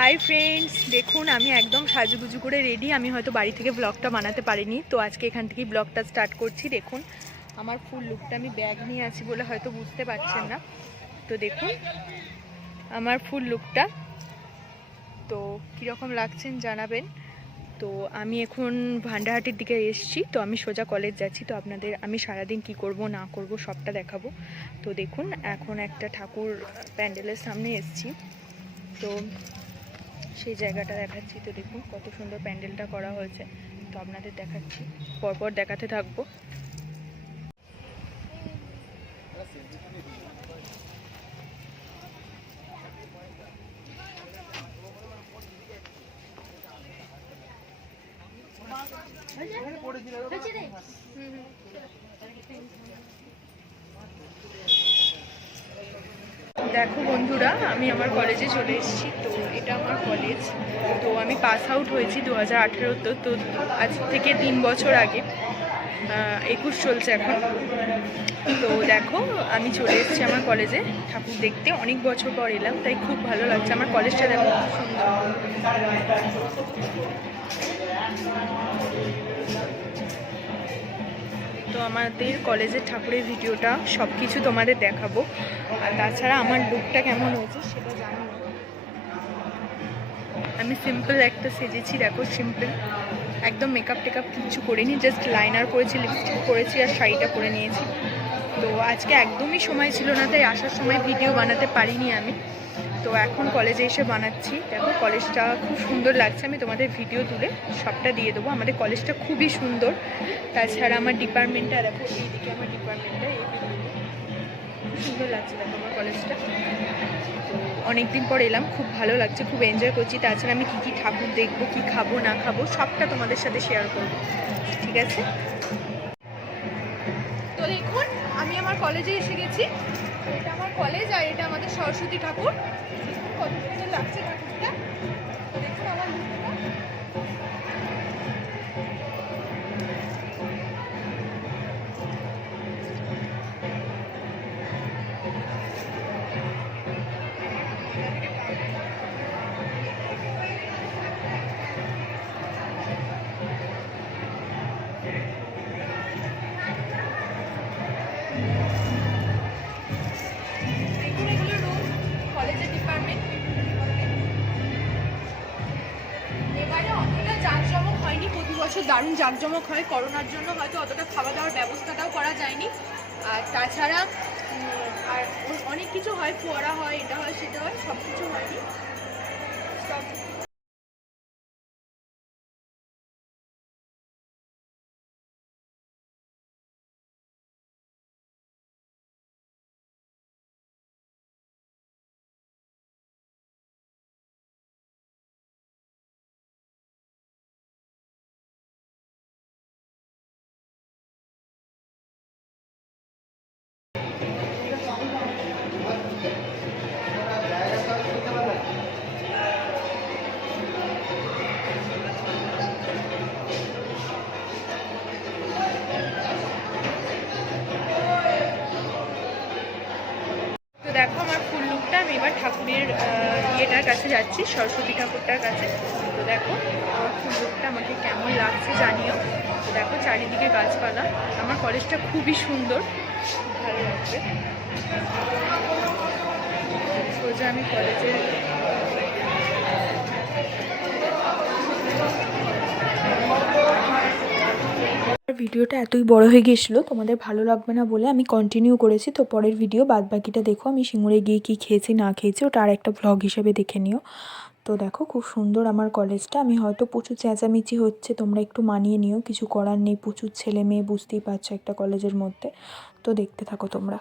Hi friends, দেখুন আমি একদম সাজুগুজু করে রেডি। আমি হয়তো বাড়ি থেকে ব্লগটা বানাতে পারিনি, তো আজকে এখান থেকেই ব্লগটা স্টার্ট করছি। দেখুন আমার ফুল লুকটা, আমি ব্যাগ নিয়ে আছি বলে হয়তো বুঝতে পারছেন না। তো দেখুন আমার ফুল লুকটা, তো কীরকম লাগছেন জানাবেন। তো আমি এখন ভান্ডারহাটির দিকে এসেছি, তো আমি সোজা কলেজ যাচ্ছি। তো আপনাদের আমি সারাদিন কি করব না করব সবটা দেখাবো। তো দেখুন এখন একটা ঠাকুর প্যান্ডেলের সামনে এসেছি, তো সেই জায়গাটা দেখাচ্ছি। তো দেখুন কত সুন্দর প্যান্ডেলটা করা হয়েছে, তো আপনাদের দেখাচ্ছি, পরপর দেখাতে থাকবো। দেখো বন্ধুরা, আমি আমার কলেজে চলে এসেছি। তো এটা আমার কলেজ, তো আমি পাস আউট হয়েছি 2018-তে। তো আজ থেকে 3 বছর আগে, 21 চলছে এখন। তো দেখো আমি চলে এসেছি আমার কলেজে ঠাকুর দেখতে। অনেক বছর পর এলাম, তাই খুব ভালো লাগছে। আমার কলেজটা দেখো খুব সুন্দর। তো আমাদের কলেজের ঠাকুরের ভিডিওটা সব কিছু তোমাদের দেখাবো। আর তাছাড়া আমার লুকটা কেমন হয়েছে সেটা জানি না। আমি সিম্পল একটা সেজেছি, দেখো সিম্পল, একদম মেকআপ টেকআপ কিচ্ছু করিনি, জাস্ট লাইনার করেছি, লিপস্টিক করেছি আর শাড়িটা পরে নিয়েছি। তো আজকে একদমই সময় ছিল না, তাই আসার সময় ভিডিও বানাতে পারিনি আমি। তো এখন কলেজে এসে বানাচ্ছি। দেখো কলেজটা খুব সুন্দর লাগছে, আমি তোমাদের ভিডিও তুলে সবটা দিয়ে দেবো। আমাদের কলেজটা খুবই সুন্দর। তাছাড়া আমার ডিপার্টমেন্টটা দেখো, এইদিকে আমার ডিপার্টমেন্টটা, এই খুব সুন্দর লাগছে দেখো আমার কলেজটা। তো অনেকদিন পর এলাম, খুব ভালো লাগছে, খুব এনজয় করছি। তাছাড়া আমি কী কী ঠাকুর দেখবো, কী খাবো না খাবো সবটা তোমাদের সাথে শেয়ার করবো, ঠিক আছে? তো দেখুন আমি আমার কলেজে এসে গেছি। এটা আমার কলেজ আর এটা আমাদের সরস্বতী ঠাকুর। কত সুন্দর লাগছে ঠাকুরটা, দেখুন আমার লুকটা। কলেজের ডিপার্টমেন্ট, এবারে অতটা জাঁকজমক হয়নি, প্রতি বছর দারুণ জাঁকজমক হয়। করোনার জন্য হয়তো অতটা খাওয়া দাওয়ার ব্যবস্থাটাও করা যায়নি। আর তাছাড়া আর অনেক কিছু হয়, ফোয়ারা হয়, এটা হয় সেটা হয়, সব কিছু হয়নি। দেখো আমার ফুল লুকটা। আমি এবার ঠাকুরের ইয়েটার কাছে যাচ্ছি, সরস্বতী ঠাকুরটার কাছে। তো দেখো আমার ফুল লুকটা আমাকে কেমন লাগছে জানিও। তো দেখো চারিদিকে গাছপালা, আমার কলেজটা খুবই সুন্দর, খুব ভালো লাগছে। সোজা আমি কলেজে ভিডিওটা এতই বড় হয়ে গিয়েছিলো, তোমাদের ভালো লাগবে না বলে আমি কন্টিনিউ করেছি। তো পরের ভিডিও বাদ বাকিটা দেখো, আমি সিঙ্গুরে গিয়ে কী খেয়েছি না খেয়েছি ওটা আর একটা ব্লগ হিসেবে দেখে নিও। তো দেখো খুব সুন্দর আমার কলেজটা। আমি হয়তো প্রচুর চেঁচামেচি হচ্ছে, তোমরা একটু মানিয়ে নিও, কিছু করার নেই, প্রচুর ছেলে মেয়ে, বুঝতেই পারছো একটা কলেজের মধ্যে। তো দেখতে থাকো তোমরা।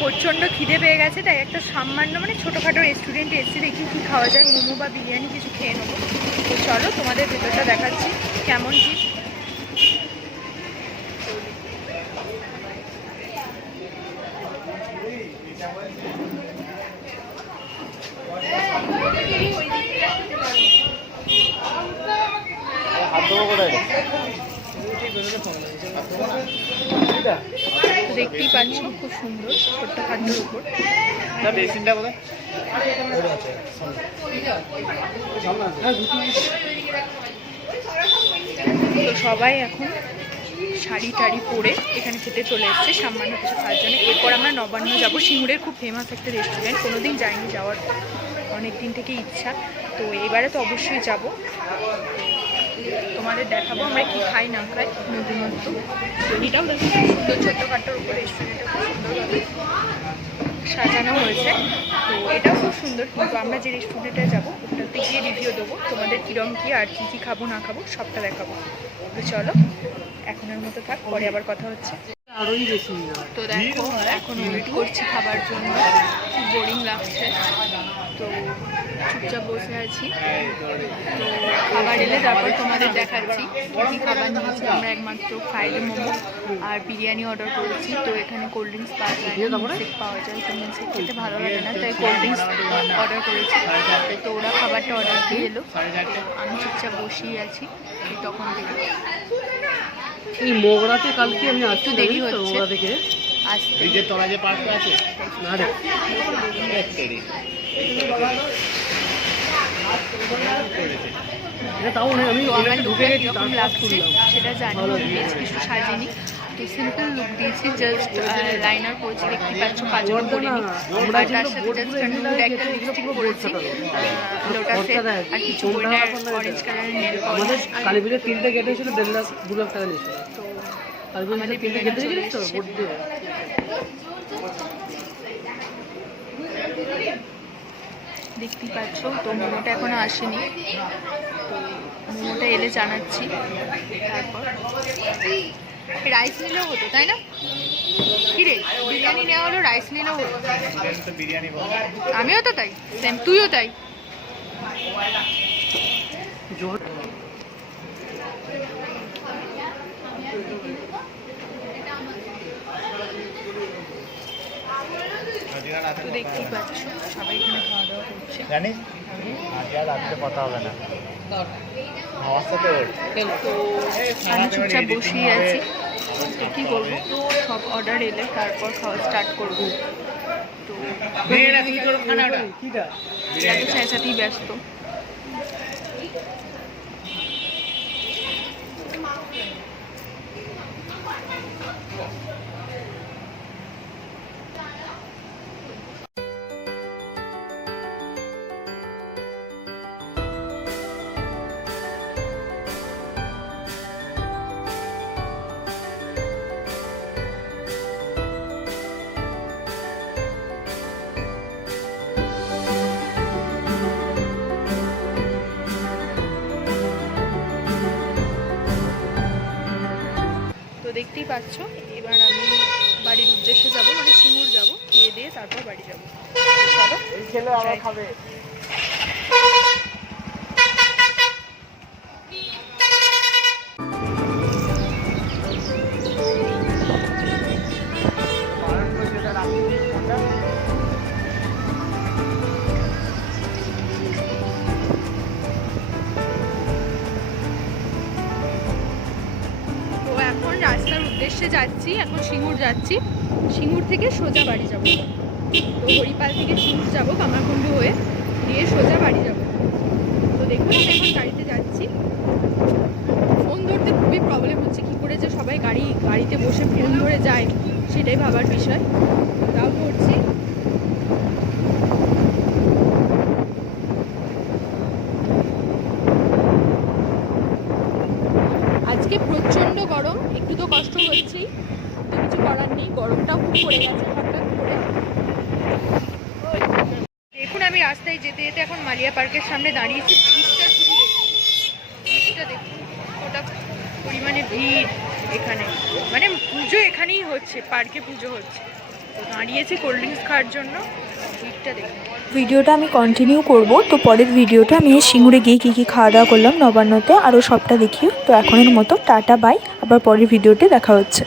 প্রচণ্ড খিদে পেয়ে গেছে, তাই একটা সামান্য মানে ছোটোখাটো রেস্টুরেন্টে এসেছি, দেখি কী খাওয়া যায়, মোমো বা বিরিয়ানি কিছু খেয়ে নেবো। তো চলো তোমাদের ভেতরটা দেখাচ্ছি। কেমন কি। দেখতেই পাচ্ছ খুব সুন্দর ছোট্ট খাদ্যের উপর। তো সবাই এখন শাড়ি টাড়ি পরে এখানে খেতে চলে এসছে সামান্য কিছু খাওয়ার জন্য। এরপর আমরা নবান্ন যাব। সিঙ্গুরের খুব ফেমাস একটা রেস্টুরেন্ট, কোনোদিন যাইনি, যাওয়ার অনেক দিন থেকে ইচ্ছা, তো এবারে তো অবশ্যই যাব। তোমাদের দেখাবো আমরা কি খাই না খাই নতুনত্ব। এটাও দেখো সুন্দর ছোট্টখাটোর উপর রেস্টুরেন্টটা খুব সুন্দরভাবে সাজানো হয়েছে। তো এটাও খুব সুন্দর, কিন্তু আমরা যে রেস্টুরেন্টে যাবো ওটাতে গিয়ে রিভিউ দেবো তোমাদের কীরকম কী আর কী কী খাবো না খাবো সবটা দেখাবো। তো চলো এখনের মতো থাক, পরে আবার কথা হচ্ছে। তো দেখো এখন ওয়েট করছি খাবার জন্য, বোরিং লাগছে, তো চুপচাপ বসে আছি। তো খাবার এলে তারপর তোমাদের দেখাচ্ছি কী কী খাবার নিয়েছি। আমরা একমাত্র ফ্রাইডে মোমো আর বিরিয়ানি অর্ডার করেছি। তো এখানে কোল্ড ড্রিঙ্কস পাওয়া যায় না, মিল্কশেক পাওয়া যায়, তো মিল্কশেক খেতে ভালো লাগে না, তাই কোল্ড ড্রিঙ্কস অর্ডার করেছি। তো ওরা খাবারটা অর্ডার দিয়ে এলো, আমি চুপচাপ বসেই আছি তখন থেকে। এই মোগরাতে কালকে আমি আসতে দেরি হচ্ছে আসতে, এই যে তলা যে পার্কটা আছে না রে তাও আমি ঢুকে গেছি, লাগছে সেটা জানি, বেশ কিছু সাজিনি, তো সিম্পল লুক দিয়েছি, জাস্ট লাইনার করেছি, দেখতে পাচ্ছ কাজল করিনি, আর তার সাথে জাস্ট একটা লিপস্টিক করেছি লোটাসের, আর কিছু অরেঞ্জ কালারের নেল পলিশ। কালী পুজোর 3টে গেটে ছিল 1.5 লাখ 2 লাখ টাকা নিয়েছিল। তো আমাদের 3টে গেটে ছিল তো ভোট দিয়ে দেখতেই পাচ্ছ। তো মোমোটা এখনো আসেনি, তো মোমোটা এলে জানাচ্ছি। তারপর রাইস নিলেও হতো তাই না, কি রে বিরিয়ানি নেওয়া হলো, রাইস নিলেও হতো। আমিও তো তাই, সেম তুইও তাই। তো দেখতেই পাচ্ছ সবাই এখানে খাওয়া দাওয়া করছে। জানিস আজ রাতে কথা হবে না, আমার সাথে তো আমি চুপচাপ বসেই আছি, তো কী করবো, সব অর্ডার এলে তারপর খাওয়া স্টার্ট করবো। তো সাথে সাথেই ব্যস্ত। দেখতেই পাচ্ছ এবার আমি বাড়ির উদ্দেশ্যে যাব, মানে সিঙ্গুর যাব, খেয়ে দিয়ে তারপর বাড়ি যাব। চলো আবার খাবে। রাস্তার উদ্দেশ্যে যাচ্ছি, এখন সিঙ্গুর যাচ্ছি, সিঙ্গুর থেকে সোজা বাড়ি যাব। তো হরিপাল থেকে সিঙ্গুর যাবো কামারকুণ্ডু হয়ে, দিয়ে সোজা বাড়ি যাব। তো দেখুন আমি এখন গাড়িতে যাচ্ছি, ফোন ধরতে খুবই প্রবলেম হচ্ছে, কী করে যে সবাই গাড়িতে বসে ফোন ধরে যায় সেটাই ভাবার বিষয়, তাও ধরছি। আজকে প্রচণ্ড গরম, একটু তো কষ্ট হচ্ছেই, তো কিছু করার নেই, গরমটাও খুব পড়ে গেছে হঠাৎ করে। দেখুন আমি রাস্তায় যেতে যেতে এখন মালিয়া পার্কের সামনে দাঁড়িয়েছি, ভিড়টা দেখুন, ওটা পরিমাণে ভিড় এখানে, মানে পুজো এখানেই হচ্ছে, পার্কে পুজো হচ্ছে, তো দাঁড়িয়েছি কোল্ড ড্রিঙ্কস খাওয়ার জন্য, ভিড়টা লুচিটা দেখুন। ভিডিওটা আমি কন্টিনিউ করব, তো পরের ভিডিওটা আমি সিঙ্গুরে গিয়ে কী কী খাওয়া দাওয়া করলাম নবান্নতে আরও সবটা দেখি। তো এখনের মতো টাটা বাই, আবার পরের ভিডিওতে দেখা হচ্ছে।